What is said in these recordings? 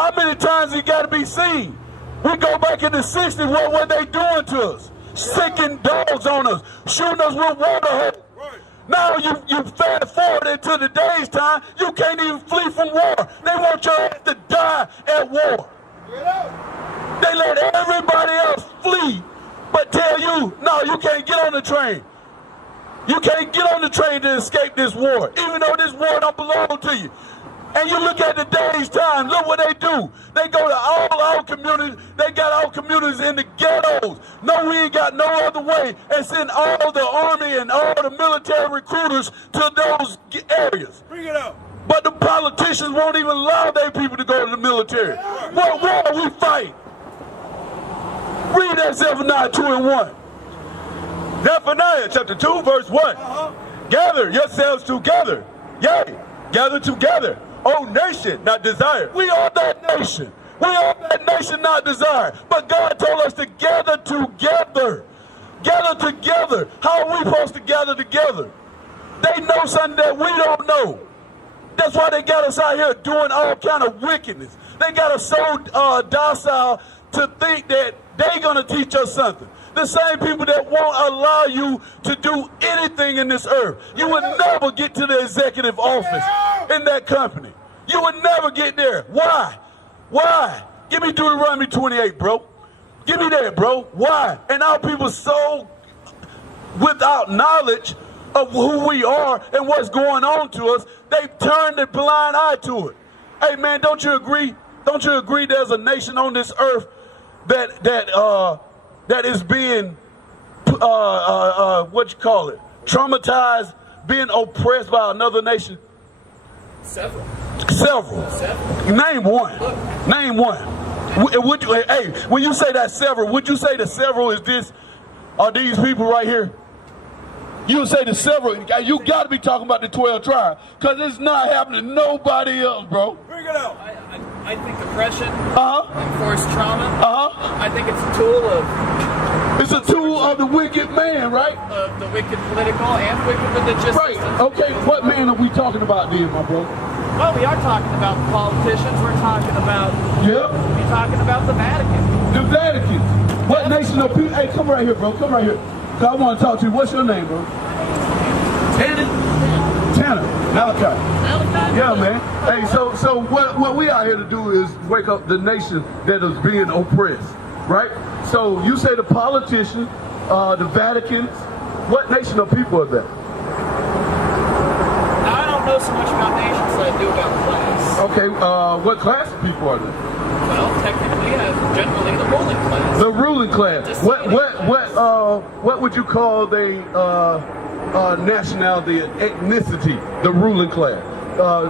How many times he got to be seen? We go back in the 60s, what were they doing to us? Sicking dogs on us, shooting us with water hoses. Now you fast forward into today's time, you can't even flee from war. They want your ass to die at war. They let everybody else flee, but tell you, no, you can't get on the train. You can't get on the train to escape this war, even though this war don't belong to you. And you look at today's time, look what they do. They go to all our communities, they got our communities in the ghettos. No, we ain't got no other way, and send all the army and all the military recruiters to those areas. Bring it up. But the politicians won't even allow their people to go to the military. What war we fight? Read that Zephaniah 2 and 1. Zephaniah chapter 2 verse 1. Gather yourselves together. Yea, gather together. O nation not desired. We are that nation. We are that nation not desired. But God told us to gather together. Gather together. How are we supposed to gather together? They know something that we don't know. That's why they got us out here doing all kind of wickedness. They got us so docile to think that they're going to teach us something. The same people that won't allow you to do anything in this earth. You would never get to the executive office in that company. You would never get there. Why? Why? Give me Deuteronomy 28, bro. Give me that, bro. Why? And our people so without knowledge of who we are and what's going on to us, they've turned a blind eye to it. Hey, man, don't you agree? Don't you agree there's a nation on this earth that is being, what you call it, traumatized, being oppressed by another nation? Several. Name one. Name one. Would you, hey, when you say that several, would you say the several is this, are these people right here? You would say the several, you got to be talking about the 12 tribes, because it's not happening to nobody else, bro. Bring it out. I think oppression, enforced trauma, I think it's a tool of... It's a tool of the wicked man, right? The wicked political and wicked religious Right. systems. Okay, what man are we talking about then, my brother? Well, we are talking about the politicians. We're talking about... Yep. We're talking about the Vatican. The Vatican. What nation of people... Hey, come right here, bro. Come right here. I want to talk to you. What's your name, bro? Tanner. Malachi. Yeah, man. Hey, so what we out here to do is wake up the nation that is being oppressed, right? So you say the politicians, the Vatican. What nation of people are that? Now, I don't know so much about nations as I do about class. Okay, what class of people are they? Well, technically, generally the ruling class. The ruling class. What would you call the nationality, ethnicity, the ruling class?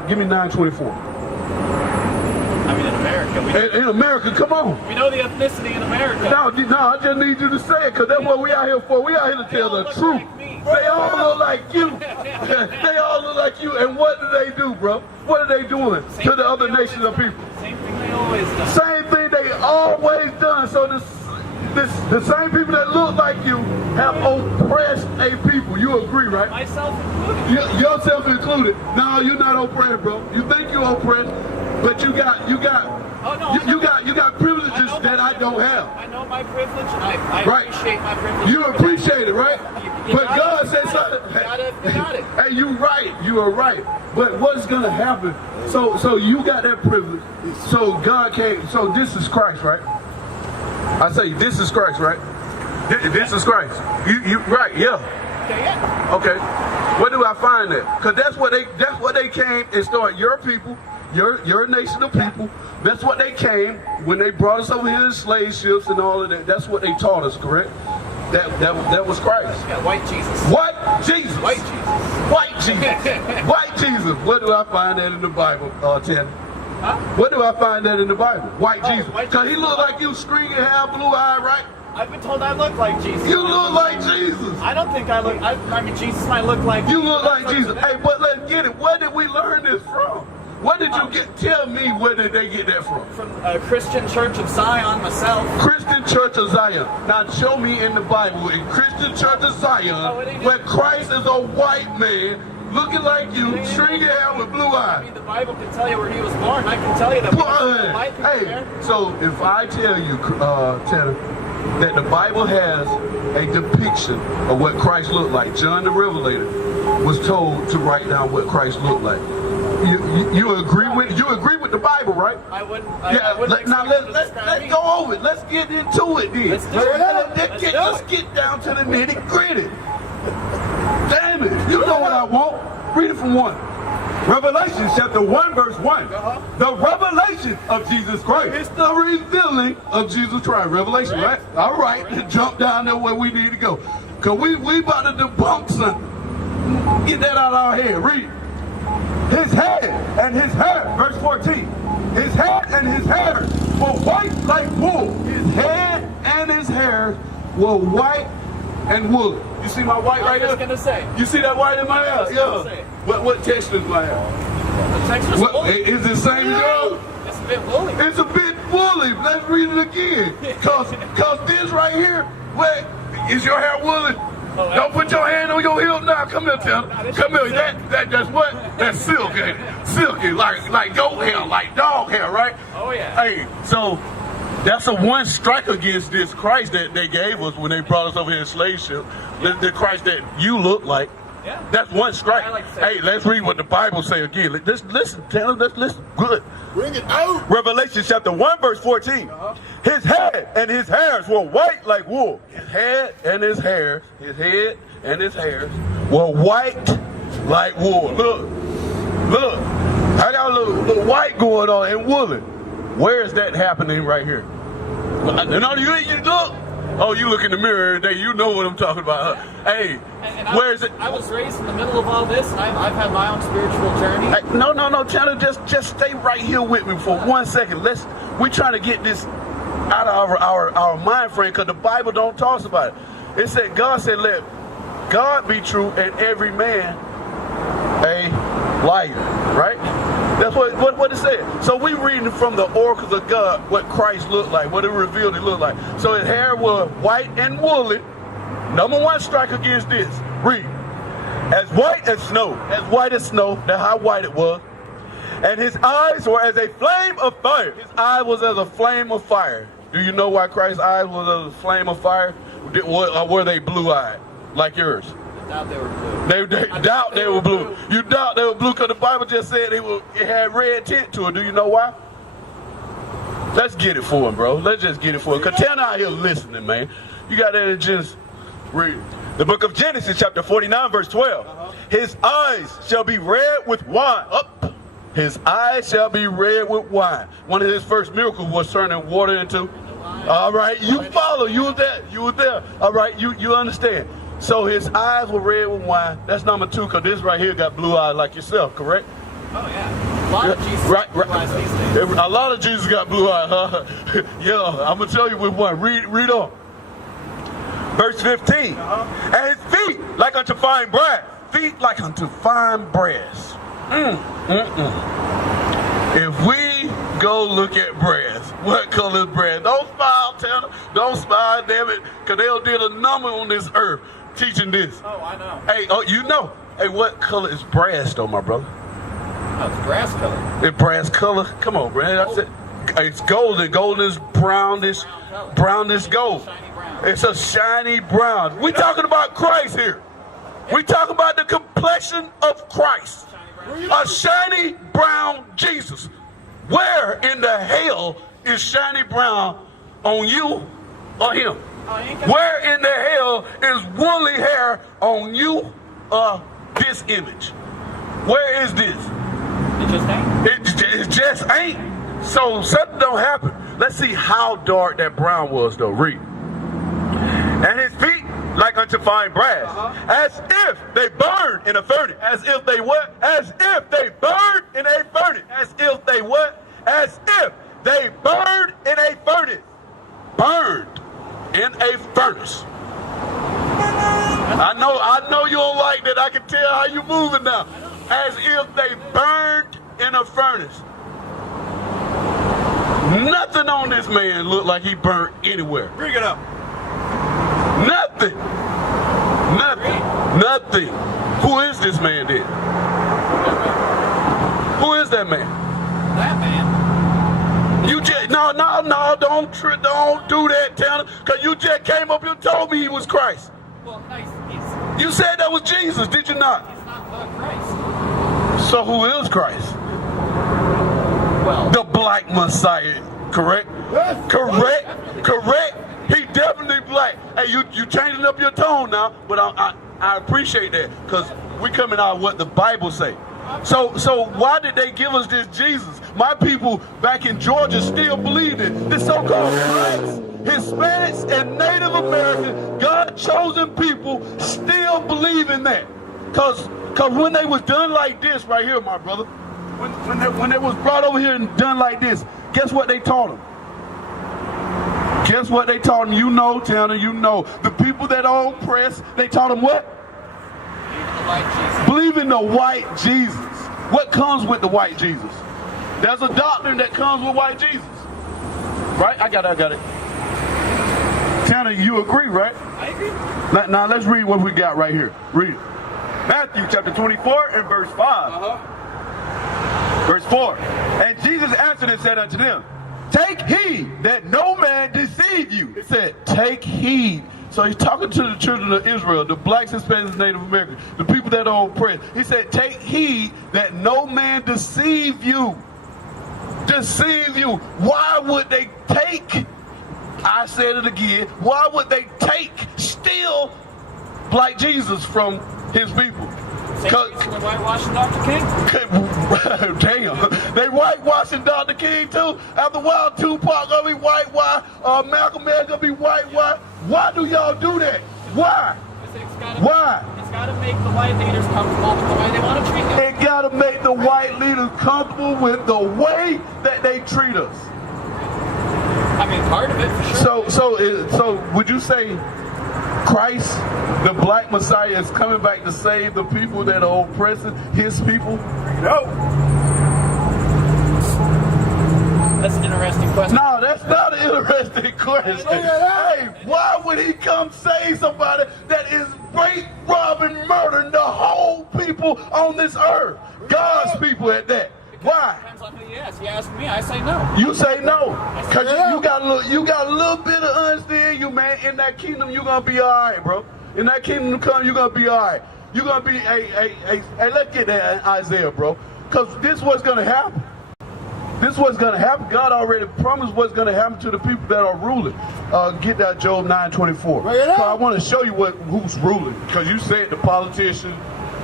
Give me 924. I mean, in America. In America, come on. We know the ethnicity in America. No, I just need you to say it, because that's what we out here for. We out here to tell the truth. They all look like you. They all look like you. And what do they do, bro? What are they doing to the other nations of people? Same thing they always done. Same thing they always done. So the same people that look like you have oppressed a people. You agree, right? Myself included. Yourself included. No, you're not oppressed, bro. You think you're oppressed, but you got privileges that I don't have. I know my privilege, and I appreciate my privilege. You appreciate it, right? But God said something. You got it. Hey, you right. You are right. But what's gonna happen? So you got that privilege. So God came. So this is Christ, right? I say this is Christ, right? This is Christ. You right? Yeah. Okay. Yeah. Okay. Where do I find that? Because that's what they came and started. Your people, your nation of people. That's what they came when they brought us over here in slave ships and all of that. That's what they taught us, correct? That was Christ. Yeah, white Jesus. What? Jesus. White Jesus. White Jesus. White Jesus. Where do I find that in the Bible, Ted? Huh? Where do I find that in the Bible? White Jesus. Because he Jesus. looked like you, stringy hair, blue eye, right? I've been told I look like Jesus. You look like Jesus. I don't think I look. I mean, Jesus might look like. You look like Jesus. Hey, but let's get it. Where did we learn this from? Where did you get? Tell me, where did they get that from? From Christian Church of Zion myself. Christian Church of Zion. Now show me in the Bible, in Christian Church of Zion, where Christ is a white man looking like you, stringy hair with blue I eyes. mean, the Bible can tell you where he was born. I can tell you that. Hey, so if I tell you, Tanner, that the Bible has a depiction of what Christ looked like, John the Revelator was told to write down what Christ looked like. You agree with the Bible, right? I wouldn't. Now let's go over it. Let's get into it then. Let's get down to the nitty gritty. Damn it! You know what I want. Read it from 1. Revelation chapter 1 verse 1. The revelation of Jesus Christ. It's the revealing of Jesus Christ. Revelation, right? All right. Jump down there where we need to go. Because we about to debunk something. Get that out of our head. Read it. His head and his hair, verse 14. His head and his hair were white like wool. His head and his hair were white and woolly. You see my white right I was there? gonna say. You see that white in my hair? Say. What texture is my hair? The texture's woolly. Is it the same as yours? It's a bit woolly. It's a bit woolly. Let's read it again. Cause this right here, wait, is your hair woolly? Don't put your hand on your hip now. Come here, Tanner. Come here. That's what? That's silk, ain't it? Silky, like goat hair, like dog hair, right? Oh yeah. Hey, so that's a one strike against this Christ that they gave us when they brought us over here in slave ship. The Christ that you look like. Yeah. That's one strike. I like to say Hey, let's read what the Bible say again. Let's listen, Tanner. Let's listen. Good. Bring it out. Revelation chapter 1 verse 14. His head and his hairs were white like wool. His head and his hairs were white like wool. Look. I got a little white going on and woolly. Where is that happening right here? No, you look. Oh, you look in the mirror every day. You know what I'm talking about. Huh? Hey, where is it? I was raised in the middle of all this, and I've had my own spiritual journey. Hey, no, Tanner, just stay right here with me for 1 second. We're trying to get this out of our mind frame because the Bible don't talk about it. It said, God said, let God be true and every man a liar, right? That's what it said. So we reading from the oracles of God what Christ looked like, what it revealed he looked like. So his hair was white and woolly. Number one strike against this. Read. As white as snow. As white as snow. That's how white it was. And his eyes were as a flame of fire. His eye was as a flame of fire. Do you know why Christ's eyes was as a flame of fire? Or were they blue-eyed like yours? I doubt they were blue. They doubt they were blue. You doubt they were blue because the Bible just said it had red tint to it. Do you know why? Let's get it for him, bro. Let's just get it for him. Because Tanner out here listening, man. You got to just read. The book of Genesis chapter 49 verse 12. His eyes shall be red with wine. Up. His eyes shall be red with wine. One of his first miracles was turning water into. All right, you follow. You were there. All right, you understand. So his eyes were red with wine. That's number 2, because this right here got blue eyes like yourself, correct? Oh yeah. A lot of Jesus Right. blue eyes these days. A lot of Jesus got blue eyes, huh? Yeah, I'm going to tell you with one. Read on. Verse 15. And his feet like unto fine brass. Feet like unto fine brass. If we go look at brass, what color is brass? Don't smile, Tanner. Don't smile, damn it, because they'll did a number on this earth teaching this. Oh, I know. Hey, you know. Hey, what color is brass, though, my brother? Oh, it's brass color. It's brass color? Come on, man. That's it. It's golden. Golden is brownish. Brownish gold. Shiny brown. It's a shiny brown. We talking about Christ here. We talking about the complexion of Christ. A shiny brown Jesus. Where in the hell is shiny brown on you or him? Where in the hell is woolly hair on you or this image? Where is this? It just ain't. It just ain't. So something don't happen. Let's see how dark that brown was though. Read. And his feet like unto fine brass, as if they burned in a furnace. As if they what? As if they burned in a furnace. As if they what? As if they burned in a furnace. Burned in a furnace. I know you don't like that. I can tell how you moving now. As if they burned in a furnace. Nothing on this man looked like he burnt anywhere. Bring it up. Nothing. Nothing. Nothing. Who is this man then? Who is that man? That man. You just no, don't do that, Tanner, because you just came up here and told me he was Christ. Well, nice. You said that was Jesus, did you not? He's not Christ. So who is Christ? Well, The black Messiah, correct? Correct. He definitely black. Hey, you changing up your tone now, but I appreciate that, because we coming out what the Bible say. So why did they give us this Jesus? My people back in Georgia still believe it. This so-called blacks, Hispanics, and Native Americans, God-chosen people, still believe in that. Cause when they was done like this right here, my brother, when they was brought over here and done like this, guess what they taught them? Guess what they taught them? You know, Tanner, you know. The people that are oppressed, they taught them what? Believe in the white Jesus. What comes with the white Jesus? There's a doctrine that comes with white Jesus. Right? I got it. Tanner, you agree, right? I agree. Now let's read what we got right here. Read it. Matthew chapter 24 and verse 5. Verse 4. And Jesus answered and said unto them, take heed that no man deceive you. It said, take heed. So he's talking to the children of Israel, the blacks, Hispanics, Native Americans, the people that are oppressed. He said, take heed that no man deceive you. Deceive you. Why would they take, I said it again, why would they steal black Jesus from his people? We're whitewashing Dr. King? Damn. They whitewashing Dr. King too? After a while, Tupac gonna be whitewashed, Malcolm X gonna be whitewashed. Why do y'all do that? Why? Why? It's got to make the white leaders comfortable with the way they want to treat them. It gotta make the white leaders comfortable with the way that they treat us. I mean, part of it, for sure. So would you say Christ, the black Messiah, is coming back to save the people that are oppressing his people? No. That's an interesting question. No, that's not an interesting question. Hey, why would he come save somebody that is rape, robbing, murdering the whole people on this earth? God's people at that. Why? Depends on who you ask. You ask me, I say no. You say no, cause you got a little bit of understanding, you man. In that kingdom, you gonna be all right, bro. In that kingdom to come, you gonna be all right. You gonna be hey. Let's get that Isaiah, bro, cause this what's gonna happen. This what's gonna happen. God already promised what's gonna happen to the people that are ruling. Get that Job 9:24. So I want to show you who's ruling, because you said the politicians.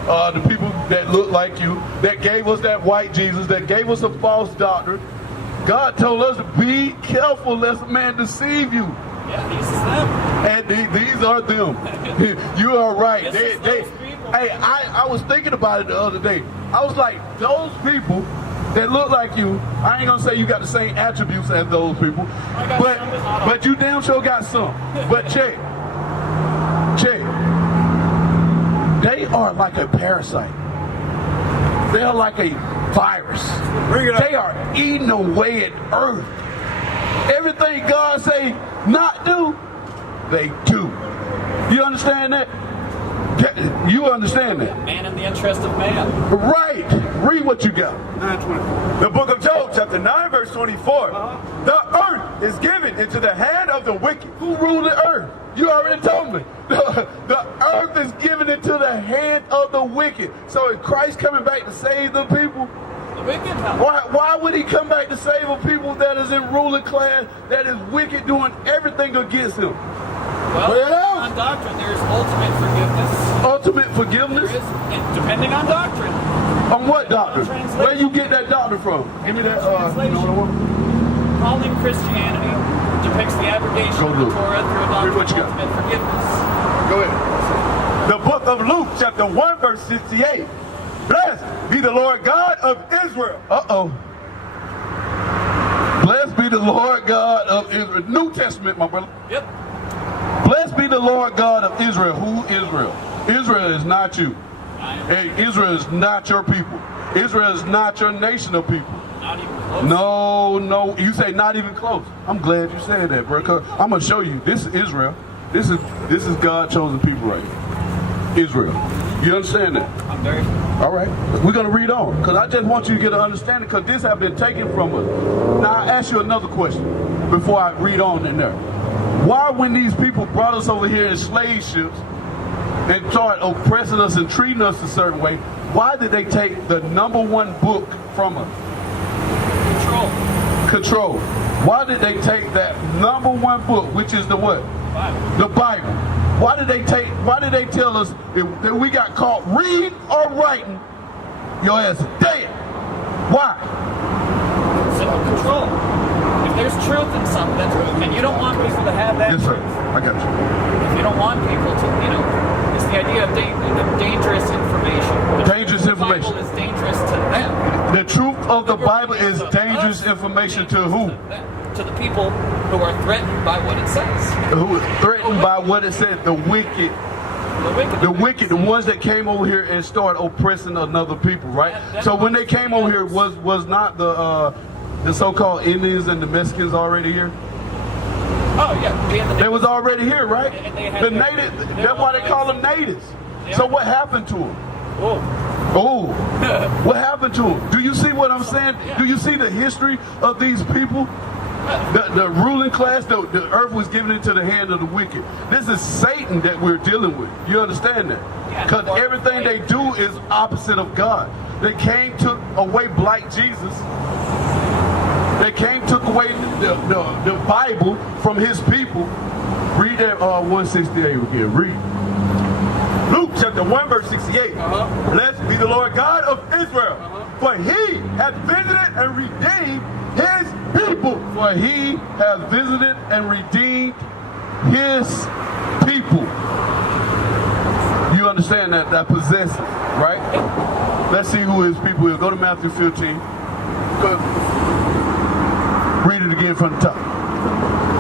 The people that look like you, that gave us that white Jesus, that gave us a false doctrine. God told us to be careful lest a man deceive you. Yeah, these is them. And these are them. You are right. Hey, I was thinking about it the other day. I was like, those people that look like you, I ain't gonna say you got the same attributes as those people, but you damn sure got some. But check. They are like a parasite. They are like a virus. They are eating away at earth. Everything God say not do, they do. You understand that? You understand that? Man in the interest of man. Right. Read what you got. 9:24. The book of Job, chapter 9, verse 24. The earth is given into the hand of the wicked. Who ruled the earth? You already told me. The earth is given into the hand of the wicked. So is Christ coming back to save the people? The wicked? Why would he come back to save a people that is in ruling class, that is wicked, doing everything against him? Well, on doctrine, there's ultimate forgiveness. Ultimate forgiveness? There is, depending on doctrine. On what doctrine? Where you get that doctrine from? Give me that, you know what I want? Calling Christianity depicts the abrogation of the Torah through a doctrine of ultimate forgiveness. Go ahead. The book of Luke, chapter 1, verse 68. Blessed be the Lord God of Israel. Uh-oh. Blessed be the Lord God of Israel. New Testament, my brother. Yep. Blessed be the Lord God of Israel. Who Israel? Israel is not you. Hey, Israel is not your people. Israel is not your nation of people. Not even close. No. You say not even close. I'm glad you said that, bro. 'Cause I'm gonna show you. This is Israel. This is God chosen people right here. Israel. You understand that? I'm very. All right. We're going to read on because I just want you to get an understanding because this has been taken from us. Now, I ask you another question before I read on in there. Why, when these people brought us over here in slave ships and started oppressing us and treating us a certain way, why did they take the #1 book from us? Control. Why did they take that #1 book, which is the what? Bible. The Bible. Why did they tell us that we got caught reading or writing, your ass is dead? Why? Simple control. If there's truth in something, and you don't want people to have that Yes, sir. truth. I got you. If you don't want people to, it's the idea of dangerous information. Dangerous information. The Bible is dangerous to them. The truth of the Bible is dangerous information to who? To the people who are threatened by what it says. Who is threatened by what it said? The wicked. The wicked, the ones that came over here and started oppressing another people, right? So when they came over here, was not the so-called Indians and the Mexicans already here? Oh yeah, They was already here, right? The their- natives. That's why they call them natives. So what happened to them? Oh, what happened to them? Do you see what I'm saying? Do you see the history of these people? The ruling class, the earth was given into the hand of the wicked. This is Satan that we're dealing with. You understand that? Because everything they do is opposite of God. They came, took away black Jesus. They came, took away the Bible from his people. Read that 168 again. Read. Luke chapter 1 verse 68. Blessed be the Lord God of Israel, for he hath visited and redeemed his people. For he has visited and redeemed his people. You understand that possessive, right? Let's see who his people is. Go to Matthew 15. Read it again from the top.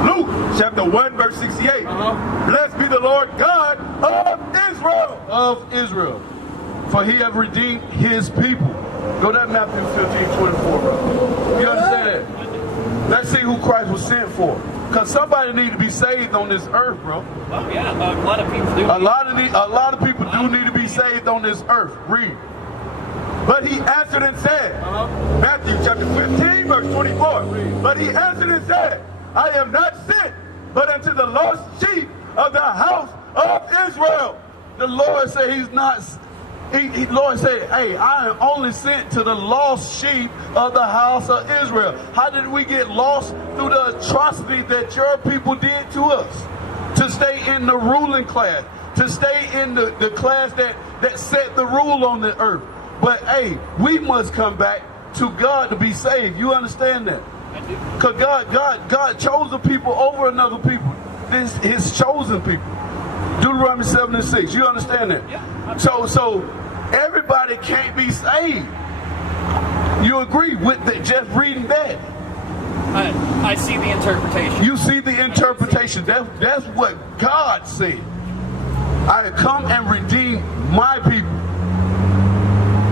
Luke chapter 1 verse 68. Blessed be the Lord God of Israel. Of Israel. For he hath redeemed his people. Go to Matthew 15:24, bro. You understand that? Let's see who Christ was sent for. Because somebody need to be saved on this earth, bro. Oh yeah, a lot of people do. A lot of people do need to be saved on this earth. Read. But he answered and said, Matthew chapter 15 verse 24. But he answered and said, I am not sent but unto the lost sheep of the house of Israel. The Lord said he's not. Lord said, hey, I am only sent to the lost sheep of the house of Israel. How did we get lost? Through the atrocity that your people did to us. To stay in the ruling class. To stay in the class that set the rule on the earth. But hey, we must come back to God to be saved. You understand that? Because God chose the people over another people. This his chosen people. Deuteronomy 7:6. You understand that? Yeah. So everybody can't be saved. You agree with that? Just reading that. I see the interpretation. You see the interpretation. That's what God said. I have come and redeemed my people.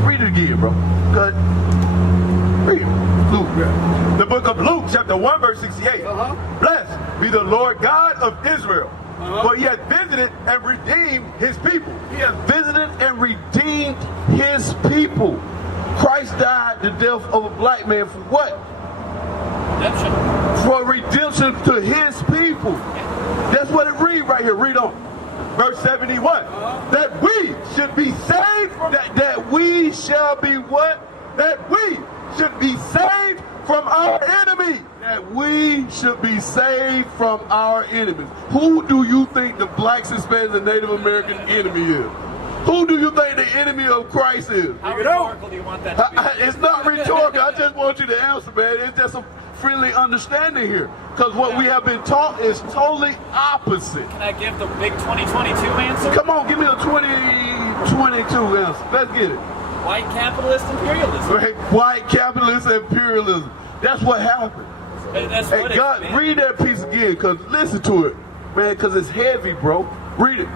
Read it again, bro. Good. Read it. Luke. The book of Luke chapter 1 verse 68. Blessed be the Lord God of Israel. For he hath visited and redeemed his people. He has visited and redeemed his people. Christ died the death of a black man for what? Redemption. For redemption to his people. That's what it read right here. Read on. Verse 71. That we should be saved from That we shall be what? that we should be saved from our enemy. That we should be saved from our enemies. Who do you think the blacks, Hispanics, and Native American enemy is? Who do you think the enemy of Christ is? How rhetorical do you want that to be? It's not rhetorical. I just want you to answer, man. It's just a friendly understanding here. Because what we have been taught is totally opposite. Can I give the big 2022 answer? Come on, give me a 2022 answer. Let's get it. White capitalist imperialism. Right? White capitalist imperialism. That's what happened. That's Hey, what God, it's read that piece again, because listen to it, man, because it's heavy, bro. Read it.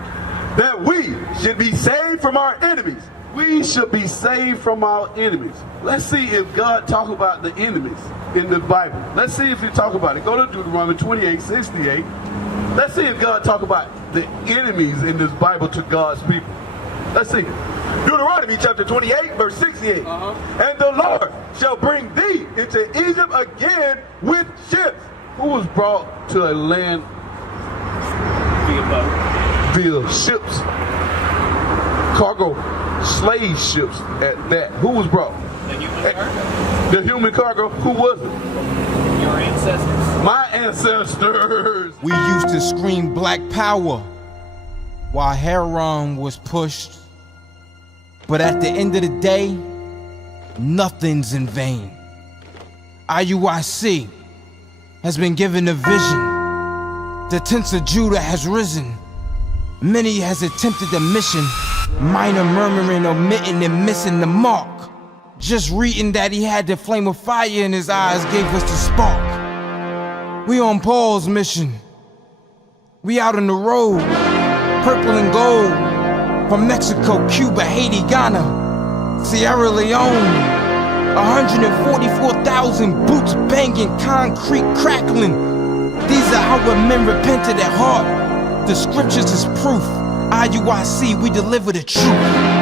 That we should be saved from our enemies. We should be saved from our enemies. Let's see if God talk about the enemies in the Bible. Let's see if he talk about it. Go to Deuteronomy 28:68. Let's see if God talk about the enemies in this Bible to God's people. Let's see. Deuteronomy chapter 28, verse 68. And the Lord shall bring thee into Egypt again with ships. Who was brought to a land via ships? Cargo, slave ships at that. Who was brought? The human cargo? The human cargo? Who was it? Your ancestors. My ancestors. We used to scream black power while Heron was pushed. But at the end of the day, nothing's in vain. Iuic has been given a vision. The tents of Judah has risen. Many has attempted the mission. Minor murmuring, omitting, and missing the mark. Just reading that he had the flame of fire in his eyes gave us the spark. We on Paul's mission. We out on the road, purple and gold. From Mexico, Cuba, Haiti, Ghana, Sierra Leone. 144,000 boots banging, concrete crackling. These are our men repented at heart. The scriptures is proof. Iuic, we deliver the truth.